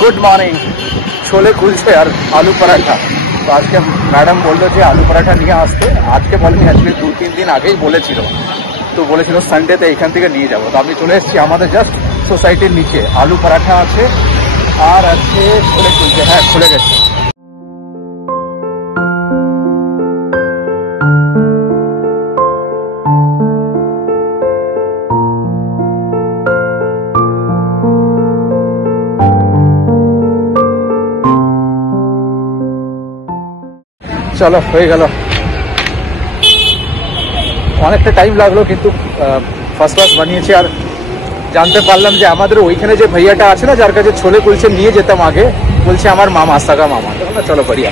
Good morning. Chole kulche और आलू पराठा। तो आज के मैडम बोलो যে আলু পরাঠা নিয়ে আসতে, আজকে বলেনি, অ্যাকচুয়ালি 2-3 দিন আগেই বলেছিল। তো বলেছিল সানডেতে এখান থেকে নিয়ে যাবো। তো আমি চলে এসেছি আমাদের জাস্ট সোসাইটির নিচে। আলু পরাঠা আছে আর আছে ছোলে কুলচে। হ্যাঁ, খুলে গেছে। চলো, হয়ে গেল। অনেকটা টাইম লাগলো, কিন্তু ফার্স্ট ক্লাস বানিয়েছি। আর জানতে পারলাম যে আমাদের ওইখানে যে ভাইয়াটা আছে না, যার কাছে ছোলে কুলচে নিয়ে যেতাম আগে, বলছে আমার মামা, সাগা মামা। চলো बढ़िया।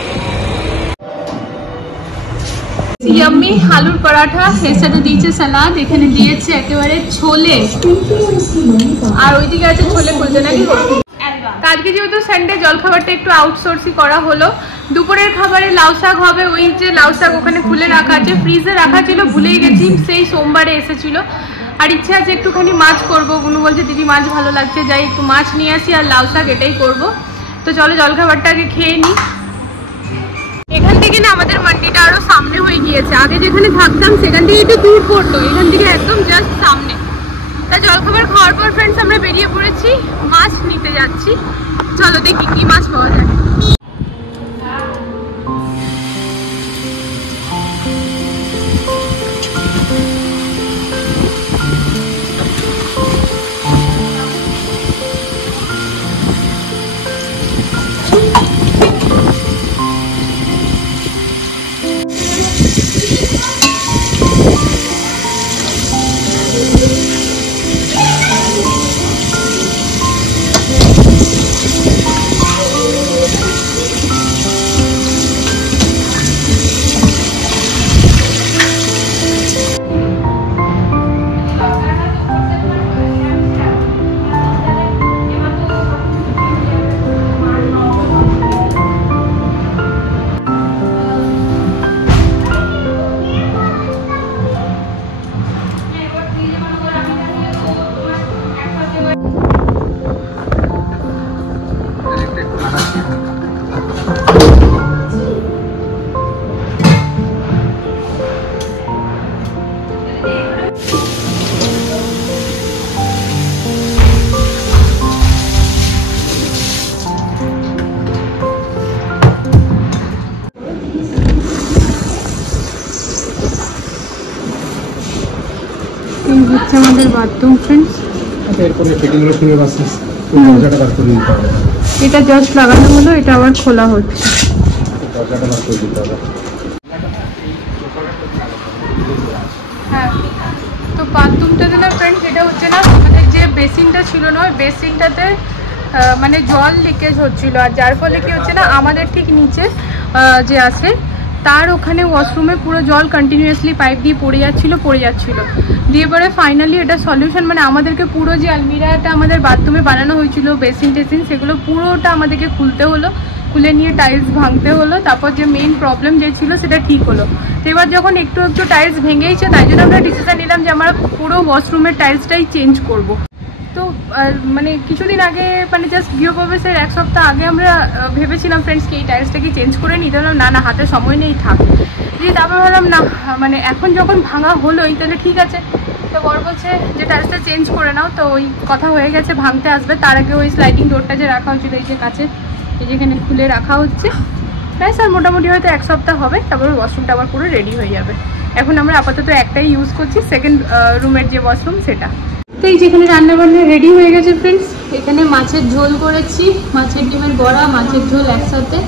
ইয়াম্মি আলুর পরাঠা, এর সাথে দিয়েছে সালাদ, এখানে দিয়েছে একেবারে ছোলে, আর ওইদিকে আছে ছোলে কুলচে। নাকি আজকে যেহেতু সানডে, জলখাবারটা একটু আউটসোর্সই করা হলো। দুপুরের খাবারে লাউ শাক হবে। ওই যে লাউ শাক ওখানে খুলে রাখা আছে, ফ্রিজে রাখা ছিল, ভুলেই গেছি, সেই সোমবারে এসেছিল। আর ইচ্ছে আছে একটুখানি মাছ করবো। গুনু বলছে দিদি মাছ ভালো লাগছে, যাই একটু মাছ নিয়ে আসি আর লাউ শাক, এটাই করবো। তো চলো জলখাবারটা আগে খেয়ে নিই। এখান থেকে না আমাদের মান্ডিটা আরো সামনে হয়ে গিয়েছে। আগে যেখানে থাকতাম সেখান থেকে একটু দূর পড়তো, এখান থেকে একদম জাস্ট সামনে। তা জলখাবার খাওয়ার পর ফ্রেন্ডস আমরা বেরিয়ে পড়েছি, মাছ নিতে যাচ্ছি। চলো দেখি কি মাছ পাওয়া যায়। আমাদের বাথরুম ফ্রেন্ডস, এটা জাস্ট লাগানো হলো, এটা আবার খোলা হচ্ছে। হ্যাঁ, তো বাথরুমটাতে না ফ্রেন্ডস, এটা হচ্ছে না আমাদের যে বেসিনটা ছিল না, ওই বেসিনটাতে মানে জল লিকেজ হচ্ছিল। আর যার ফলে কি হচ্ছে না, আমাদের ঠিক নিচে যে আছে তার ওখানে ওয়াশরুমে পুরো জল কন্টিনিউয়াসলি পাইপ দিয়ে পড়ে যাচ্ছিল। দিয়ে পরে ফাইনালি এটা সলিউশন, মানে আমাদেরকে পুরো যে আলমিরাটা আমাদের বাথরুমে বানানো হয়েছিল, বেসিন টেসিন, সেগুলো পুরোটা আমাদেরকে খুলতে হলো, খুলে নিয়ে টাইলস ভাঙতে হলো। তারপর যে মেইন প্রবলেম যে ছিল সেটা ঠিক হলো। তো এবার যখন একটু একটু টাইলস ভেঙেইছে, তাই জন্য আমরা ডিসিশন নিলাম যে আমরা পুরো ওয়াশরুমের টাইলসটাই চেঞ্জ করব। তো মানে কিছুদিন আগে, মানে জাস্ট গৃহপ্রবেশের 1 সপ্তাহ আগে আমরা ভেবেছিলাম ফ্রেন্ডস কি এই টাইলসটা কি চেঞ্জ করে নিতে হলাম। না হাতে সময় নেই, থাক। দিয়ে তারপর ভাবলাম না, মানে এখন যখন ভাঙা হলোই তাহলে ঠিক আছে। তো বর বলছে যে টাইলসটা চেঞ্জ করে নাও। তো ওই কথা হয়ে গেছে, ভাঙতে আসবে। তার আগে ওই স্লাইডিং ডোরটা যে রাখা হয়েছিল এই যে কাছে, এই যেখানে খুলে রাখা হচ্ছে। তাই স্যার মোটামুটি হয়তো 1 সপ্তাহ হবে, তারপর ওয়াশরুমটা আবার পুরো রেডি হয়ে যাবে। এখন আমরা আপাতত একটাই ইউজ করছি, সেকেন্ড রুমের যে ওয়াশরুম সেটা। তো এই যেখানে রান্নাবান্না রেডি হয়ে গেছে ফ্রেন্ডস। এখানে মাছের ঝোল করেছি, মাছের ডিমের বড়া, মাছের ঝোল একসাথে।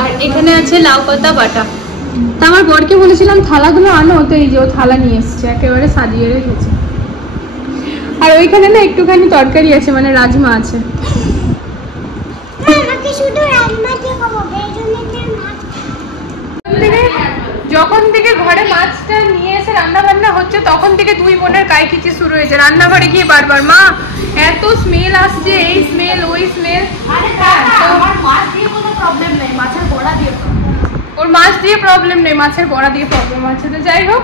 আর এখানে আছে লাউ পাতা বাটা। তা আমার বরকে বলেছিলাম থালাগুলো আনো, তো এই যে ও থালা নিয়ে এসছে, একেবারে সাজিয়ে রেখেছে। আর ওইখানে না একটুখানি তরকারি আছে, মানে রাজমা আছে। যখন থেকে ঘরে মাছটা নিয়ে এসে রান্না বান্না হচ্ছে, তখন থেকে দুই বোনের কাইকিচি শুরু হয়েছে। রান্নাঘরে গিয়ে বারবার মা এত স্মেল আসছে, এই স্মেল ওই স্মেল। মাছ দিয়ে কোনো প্রবলেম নেই, মাছের বড়া দিয়ে ওর মাছ দিয়ে প্রবলেম নেই, মাছের বড়া দিয়ে প্রবলেম আছে। তো যাই হোক,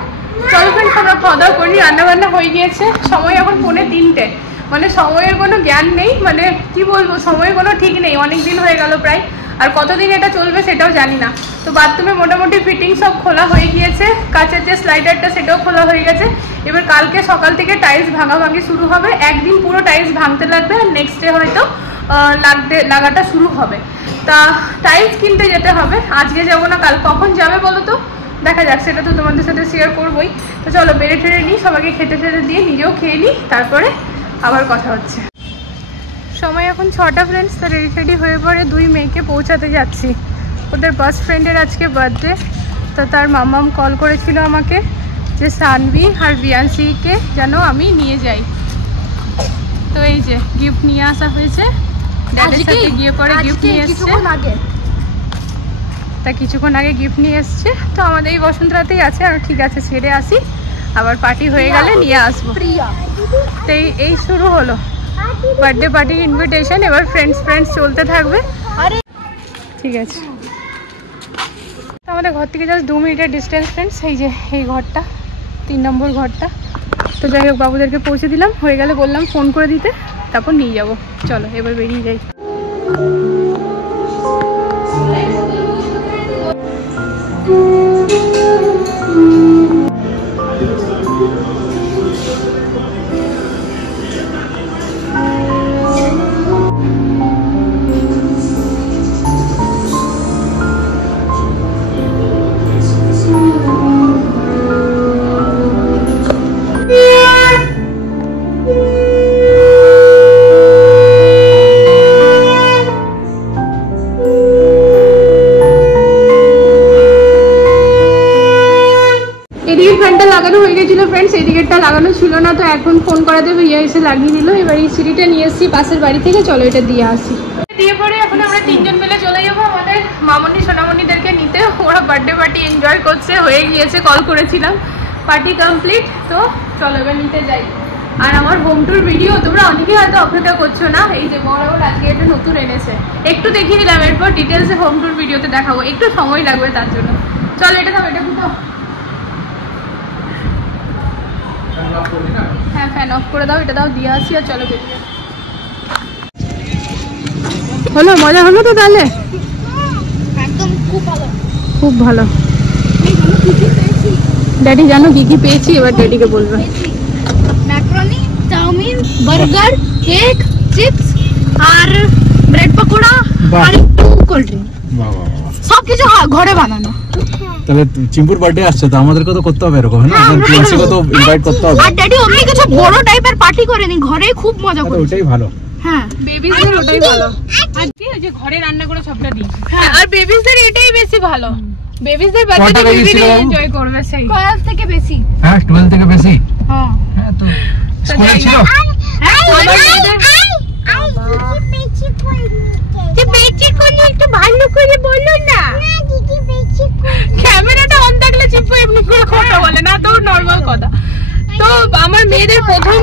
চলো ফ্রেন্ডস আমরা খাওয়া দাওয়া করি। রান্না বান্না হয়ে গিয়েছে, সময় এখন 3:45। মানে সময়ের কোনো জ্ঞান নেই, মানে কি বলবো, সময়ের কোনো ঠিক নেই। অনেক দিন হয়ে গেল প্রায়, আর কতদিন এটা চলবে সেটাও জানি না। তো বাথরুমে মোটামুটি ফিটিং সব খোলা হয়ে গিয়েছে, কাচের যে স্লাইডারটা সেটাও খোলা হয়ে গেছে। এবার কালকে সকাল থেকে টাইলস ভাঙাভাঙি শুরু হবে, একদিন পুরো টাইলস ভাঙতে লাগবে, আর নেক্সট ডে হয়তো লাগাটা শুরু হবে। তা টাইলস কিনতে যেতে হবে, আজকে যাবো না, কাল কখন যাবে বলো তো, দেখা যাক, সেটা তো তোমাদের সাথে শেয়ার করবোই। তো চলো বেড়ে ঠেড়ে নিই, সবাইকে খেতে ঠেড়ে দিয়ে নিজেও খেয়ে নিই, তারপরে আবার কথা হচ্ছে। সময় এখন 6টা ফ্রেন্ডস। তো রেডি টেডি হয়ে পরে দুই মেয়েকে পৌঁছাতে যাচ্ছি, ওদের বেস্ট ফ্রেন্ডের আজকে বার্থডে। তো তার মামাম কল করেছিল আমাকে যে সানভি আর বিয়ান্সিকে যেন আমি নিয়ে যাই। তো এই যে গিফট নিয়ে আসা হয়েছে, ড্যাডের সাথে গিয়ে পরে গিফট নিয়ে এসছে, তা কিছুক্ষণ আগে গিফট নিয়ে এসছে। তো আমাদের এই বসন্তরাতেই আছে, আর ঠিক আছে ছেড়ে আসি, আবার পার্টি হয়ে গেলে নিয়ে আসবো। তো এই শুরু হলো বার্থডে পার্টির ইনভিটেশন, এবার ফ্রেন্ডস চলতে থাকবে। ঠিক আছে, তো আমাদের ঘর থেকে জাস্ট 2 মিনিটের ডিস্টেন্স ফ্রেন্ডস। এই যে এই ঘরটা, 3 নম্বর ঘরটা। তো যাই হোক, বাবুদেরকে পৌঁছে দিলাম, হয়ে গেলে বললাম ফোন করে দিতে, তারপর নিয়ে যাব। চলো এবার বেরিয়ে যাই। লাগানো হয়ে গেছিল ফ্রেন্ডস, এই দিকেরটা লাগানো ছিল না, তো এখন ফোন করাতে ভাইয়া এসে লাগিয়ে দিল। এবার এই সিঁড়িটা নিয়ে এসেছি পাশের বাড়ি থেকে, চলো এটা দিয়ে আসি। দিয়ে পরে এখন আমরা 3 জন মিলে চলে যাবো আমাদের মামনি সোনামণিদেরকে নিতে। ওরা বার্থডে পার্টি এনজয় করছে, হয়ে গিয়েছে, কল করেছিলাম, পার্টি কমপ্লিট। তো চলো এবার নিতে যাই। আর আমার হোম ট্যুর ভিডিও তোমরা অনেকেই হয়তো অপেক্ষা করছো না, এই যে বরাবর আজকে এটা নতুন এনেছে, একটু দেখিয়ে দিলাম, এরপর ডিটেলসে হোম ট্যুর ভিডিওতে দেখাবো, একটু সময় লাগবে তার জন্য। চলো এটা দাও, এটা কোথাও, হ্যাঁ ফ্যান অফ করে দাও, এটা দাও, দিয়ে আসি, আর চলো বেরিয়ে। হলো মজা হলো তো তাহলে, একদম খুব ভালো, খুব ভালো। ড্যাডি জানো কি কি পেয়েছি, এবার ড্যাডিকে বলবে। Macaroni, chow mein, burger, cake, chips আর ব্রেড পকোড়া আর একটু কোল্ড ড্রিঙ্ক। বাহ বাহ বাহ, সবকিছু ঘরে বানানো। তাহলে চিম্পুর বার্থডে আসছে তো আমাদেরকে তো করতে হবে এরকম, না প্রিন্সিকে তো ইনভাইট করতে হবে। আর ড্যাডি অমনি কিছু বড় টাইপের পার্টি করেনি, ঘরে খুব মজা করেছে। ওটাই ভালো। হ্যাঁ বেবিসদের ওটাই ভালো, আর কি ওই যে ঘরে রান্না করে সবটা দিই। হ্যাঁ, আর বেবিসদের এটাই বেশি ভালো, বেবিসদের বাচ্চাদের বেবি এনজয় করবে। সেই 12 থেকে বেশি। হ্যাঁ 12 থেকে বেশি। হ্যাঁ হ্যাঁ, তো স্কুলে ছিল। হ্যাঁ আমার মেয়েদের একটু ভালো করে বলো না, ক্যামেরাটা অন থাকলে চিপু এমনি করে কথা বলে না, তো নরমাল কথা। তো আমার মেয়েদের প্রথম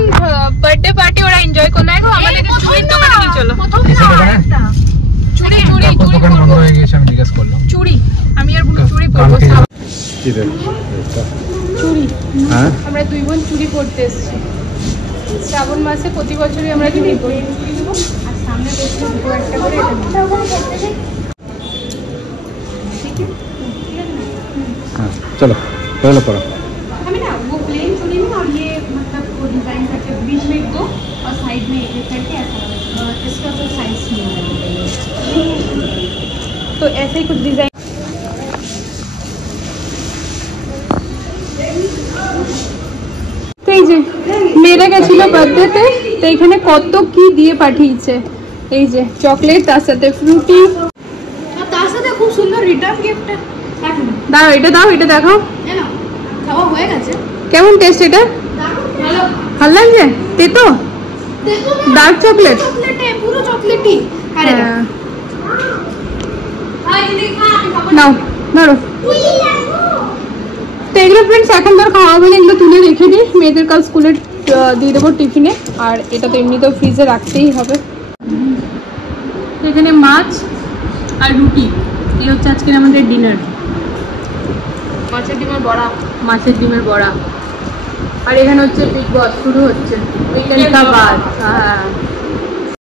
বার্থডে পার্টি ওরা এনজয় করলো। এখন আমাদেরকে চুড়ির দোকানে নিয়ে চলো। চুড়ি চুড়ি চুড়ি দোকান বন্ধ হয়ে গেছে, আমি জিজ্ঞেস করলাম। চুড়ি, আমি আর বুনু চুড়ি করবো। কি রে চুড়ি, হ্যাঁ আমরা 2 বোন চুড়ি করতে এসেছি। শ্রাবণ মাসে প্রতি বছরই আমরা চুড়ি করি, আর সামনে বেশি 2-1টা করে এটা হ্যাঁ, চলো তাহলে পড়ো। हमें ना वो प्लेन चुनी में और ये मतलब वो डिजाइन करके बीच में 1-2 और साइड में 1 करके ऐसा इसका तो साइज नहीं है, तो ऐसे ही कुछ डिजाइन। তো এই যে মেয়েরা গেছিল বার্থডেতে, তো এখানে কত কি দিয়ে পাঠিয়েছে। এই যে চকলেট, তার সাথে ফ্রুটি, আর তার সাথে খুব সুন্দর রিটার্ন গিফট। দাও এটা, দাও এটা দেখাও, জানো খাওয়া হয়ে গেছে। কেমন টেস্ট এটা? ভালো ভালো লাগছে? তেতো দেখো না, ডার্ক চকলেট, চকলেটে পুরো চকলেটই। আরে হ্যাঁ আই দেখা খাবো নাও ধরো। তো এগুলো ফ্রেন্ডস এখন ধর খাওয়া হবে না, এগুলো তুলে রেখে দিই, মেয়েদের কাল স্কুলে দিয়ে দেবো টিফিনে। আর এটা তো এমনিতেও ফ্রিজে রাখতেই হবে। এখানে মাছ আর রুটি, এই হচ্ছে আজকের আমাদের ডিনার। মাছের ডিমের বড়া, মাছের ডিমের বড়া। আর এখানে হচ্ছে বিগ বস শুরু হচ্ছে উইকেন্ড কা বাদ। হ্যাঁ